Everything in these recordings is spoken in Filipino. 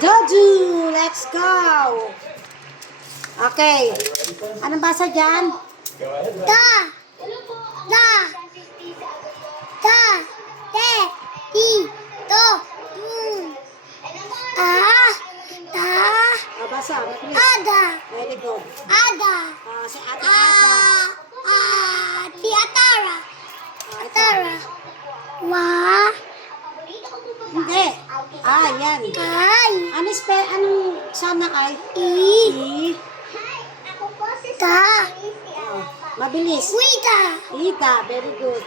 Dodu! Let's go! Okay. Anong basa dyan? Da. Da. Da. De. Di. Do. Du. Ah. Da. Basa. Mabilis. Ada. Very good. Ada. Si Ate Ada. Si Atara. Ito. Atara. Wa. Hindi. Yan. Ay. Anong sana ay? I. I. Da. Mabilis. Wita. Ita. Very good.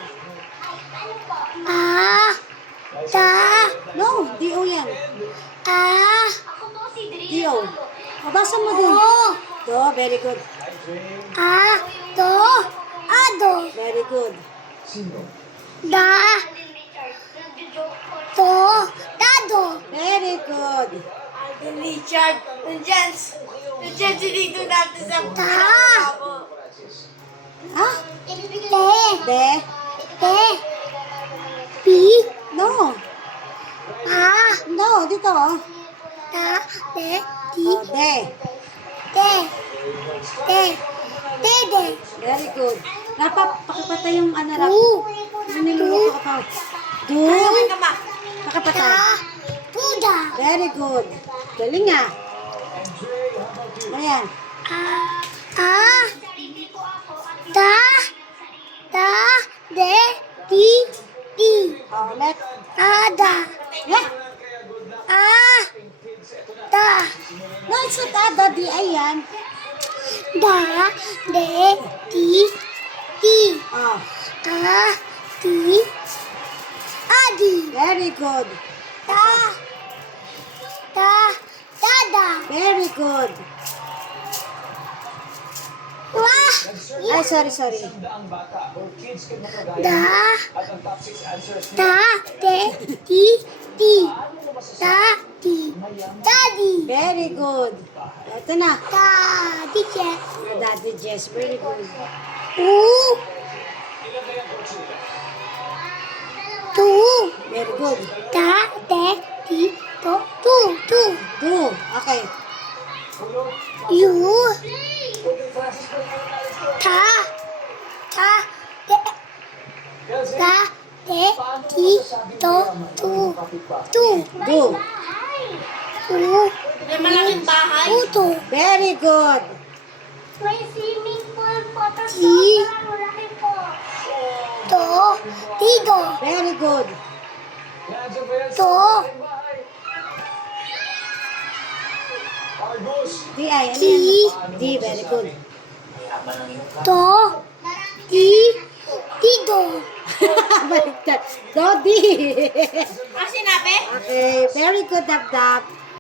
Ah. Da. No, D-O yan. Ah. D-O. Basa mo din. O. Do, very good. Ah. Do. Ado. Very good. Da. Do. Dado. Very good. Alden Richard, nandiyan dito natin sa Ah? Te. De? Te. Pi. No. Ah. No, dito. Da. De. Di. De. Te. Te. Dede. Very good. Pakipatay yung rap. Tu. Niluluto ka pa. Do. Pakipatay. Da. Buda. Very good. Galing ah. Ayan. Ah. Ah. Da. Da. De. Di. Di. Ulit. Ada. Yeah. Ah. Da. No, it's not Ada. D. Ayan. Da. De. Di. Di. Oh. Ah. Di. Adi. Very good. Da. Da. Dada. Very good. Wah. Ay, sorry. Da. Da. De. Di. Di. Da. Di. Daddy. Very good. Ito na. Daddy. Yes. Daddy Jess. Very good. Tu. Very good. Da. De. Di. Do. Tu. Tu. Do. Okay. You. Ta. Ta. De. Da. De. Di. Do. Tu. Tu. Do. U. May malaking bahay. Uto. Very good. May swimming pool po. Tapos Di. malaki po. Do. Dido. Very good. Do. D. Ay, ano Di. yan? D. Very good. Do. Di. Dido. Baliktad. Do, D. Ah, sinabi? Okay. Very good, Dab-Dab.